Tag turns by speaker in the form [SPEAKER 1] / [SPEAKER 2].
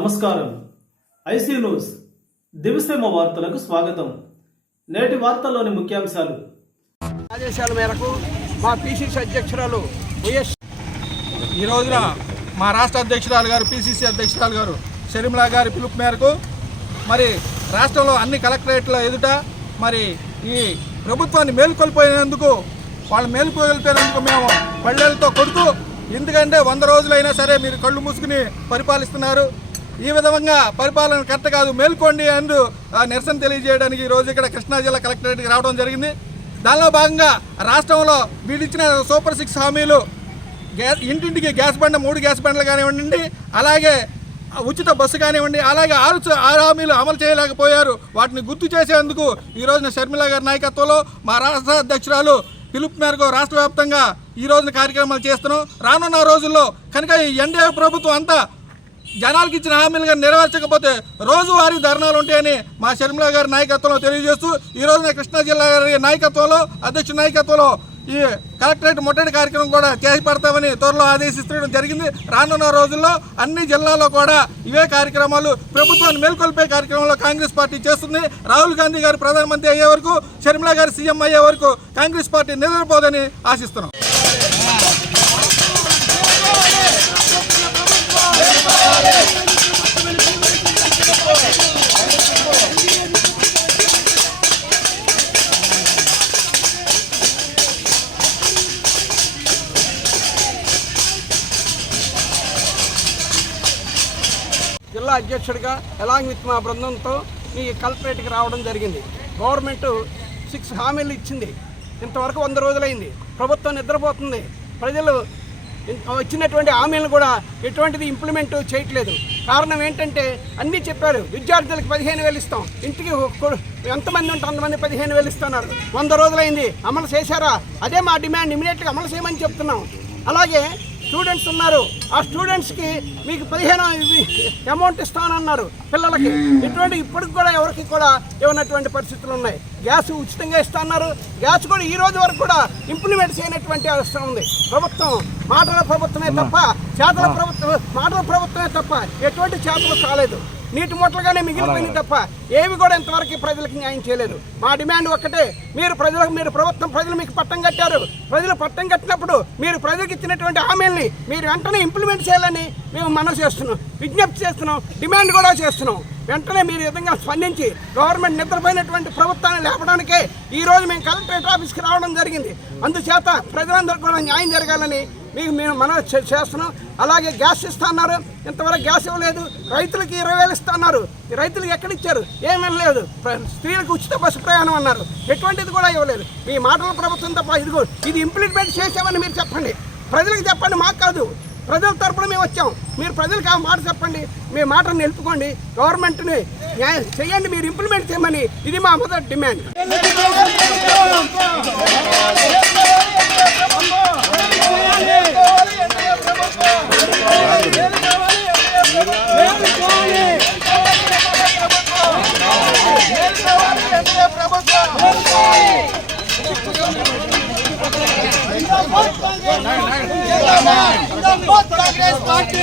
[SPEAKER 1] నమస్కారం. IC news. దివిసేమ వార్తలకు స్వాగతం. నేటి వార్తల్లోని ముఖ్యాంశాలు.
[SPEAKER 2] ఆదేశాల మేరకు మా పిసిసి అధ్యక్షురాలు వైఎస్
[SPEAKER 3] ఈ రోజున మా రాష్ట్ర అధ్యక్షురాలు గారు పిసిసి అధ్యక్షురాలు గారు షర్మిలా గారి పిలుపు మేరకు మరి రాష్ట్రంలో అన్ని కలెక్టరేట్ల ఎదుట మరి ఈ ప్రభుత్వాన్ని మేలుకొల్పోయినందుకు వాళ్ళు మేలుకొల్పోయినందుకు మేము పల్లెలతో కొడుతూ ఎందుకంటే వంద రోజులైనా సరే మీరు కళ్ళు మూసుకుని పరిపాలిస్తున్నారు. ఈ విధంగా పరిపాలన కరెక్ట్ కాదు మేల్కోండి అంటూ ఆ, నిరసన తెలియజేయడానికి ఈ రోజు ఇక్కడ కృష్ణా జిల్లా కలెక్టరేట్కి రావడం జరిగింది. దానిలో భాగంగా రాష్ట్రంలో వీడిచ్చిన సూపర్ సిక్స్ హామీలు గ్యాస్ ఇంటింటికి గ్యాస్ బండ మూడు గ్యాస్ బండ్లు కానివ్వండి అలాగే ఉచిత బస్సు కానివ్వండి అలాగే ఆరు ఆరు హామీలు అమలు చేయలేకపోయారు. వాటిని గుర్తు చేసేందుకు ఈ రోజున షర్మిల గారి నాయకత్వంలో మా రాష్ట్ర అధ్యక్షురాలు పిలుపు మేరకు రాష్ట్ర వ్యాప్తంగా ఈ రోజున కార్యక్రమాలు చేస్తున్నాం. రానున్న రోజుల్లో కనుక ఈ ఎన్డీఏ ప్రభుత్వం అంతా జనాలకు ఇచ్చిన హామీలుగా నెరవేర్చకపోతే రోజువారీ ధర్నాలు ఉంటాయని మా షర్మిల గారి నాయకత్వంలో తెలియజేస్తూ ఈ రోజున కృష్ణా జిల్లా గారి నాయకత్వంలో అధ్యక్షుడి నాయకత్వంలో ఈ కలెక్టరేట్ ముట్టడి కార్యక్రమం కూడా చేపడతామని త్వరలో ఆదేశిస్తడం జరిగింది. రానున్న రోజుల్లో అన్ని జిల్లాల్లో కూడా ఇవే కార్యక్రమాలు ప్రభుత్వాన్ని మేల్కొల్పే కార్యక్రమంలో కాంగ్రెస్ పార్టీ చేస్తుంది. రాహుల్ గాంధీ గారు ప్రధానమంత్రి అయ్యే వరకు షర్మిల గారు సీఎం అయ్యే వరకు కాంగ్రెస్ పార్టీ నిద్రపోదని ఆశిస్తున్నాం.
[SPEAKER 2] జిల్లా అధ్యక్షుడిగా ఎలాంగ్ విత్ మా బృందంతో ఈ కలెక్టరేట్కి రావడం జరిగింది. గవర్నమెంట్ సిక్స్ హామీలు ఇచ్చింది. ఇంతవరకు వంద రోజులైంది. ప్రభుత్వం నిద్రపోతుంది. ప్రజలు ఇచ్చినటువంటి వచ్చినటువంటి హామీలను కూడా ఎటువంటిది ఇంప్లిమెంట్ చేయట్లేదు. కారణం ఏంటంటే అన్నీ చెప్పారు. విద్యార్థులకు పదిహేను వేలు ఇస్తాం. ఇంటికి ఎంతమంది ఉంటే అంతమంది పదిహేను వేలు ఇస్తున్నారు. వంద రోజులైంది. అమలు చేశారా? అదే మా డిమాండ్. ఇమీడియట్గా అమలు చేయమని చెప్తున్నాం. అలాగే స్టూడెంట్స్ ఉన్నారు. ఆ స్టూడెంట్స్కి మీకు పదిహేను అమౌంట్ ఇస్తానన్నారు పిల్లలకి. ఇటువంటి ఇప్పటికి కూడా ఎవరికి కూడా ఇవ్వనటువంటి పరిస్థితులు ఉన్నాయి. గ్యాస్ ఉచితంగా ఇస్తున్నారు గ్యాస్ కూడా ఈ రోజు వరకు కూడా ఇంప్లిమెంట్ చేయనటువంటి అవసరం ఉంది. ప్రభుత్వం మాటల ప్రభుత్వమే తప్ప చేతల ప్రభుత్వం మాటల ప్రభుత్వమే తప్ప ఎటువంటి చేతలు కాలేదు. నీటి మూటలుగానే మిగిలిపోయింది తప్ప ఏవి కూడా ఇంతవరకు ప్రజలకు న్యాయం చేయలేదు. మా డిమాండ్ ఒక్కటే మీరు ప్రజలకు మీరు ప్రభుత్వం ప్రజలు మీకు పట్టం కట్టారు. ప్రజలు పట్టం కట్టినప్పుడు మీరు ప్రజలకు ఇచ్చినటువంటి హామీల్ని మీరు వెంటనే ఇంప్లిమెంట్ చేయాలని మేము మనవి చేస్తున్నాం. విజ్ఞప్తి చేస్తున్నాం. డిమాండ్ కూడా చేస్తున్నాం. వెంటనే మీరు విధంగా స్పందించి గవర్నమెంట్ నిద్రపోయినటువంటి ప్రభుత్వాన్ని లేపడానికే ఈ రోజు మేము కలెక్టరేట్ ఆఫీస్కి రావడం జరిగింది. అందుచేత ప్రజలందరికీ కూడా న్యాయం జరగాలని మీకు మేము మనం చేస్తున్నాం. అలాగే గ్యాస్ ఇస్తున్నారు. ఇంతవరకు గ్యాస్ ఇవ్వలేదు. రైతులకి ఇరవై వేలు ఇస్తున్నారు. ఈ రైతులకు ఎక్కడ ఇచ్చారు? ఏమీ లేదు. స్త్రీలకు ఉచిత బస్సు ప్రయాణం అన్నారు. ఎటువంటిది కూడా ఇవ్వలేదు. మీ మాటల ప్రభుత్వం తప్ప ఇదిగో ఇది ఇంప్లిమెంట్ చేసామని మీరు చెప్పండి. ప్రజలకు చెప్పండి మాకు కాదు. ప్రజల తరపున మేము వచ్చాం. మీరు ప్రజలకు ఆ మాట చెప్పండి. మీ మాటను నిలుపుకోండి. గవర్నమెంట్ని న్యాయం చేయండి. మీరు ఇంప్లిమెంట్ చేయమని ఇది మా మొదటి డిమాండ్.
[SPEAKER 4] కాంగ్రెస్ పార్టీ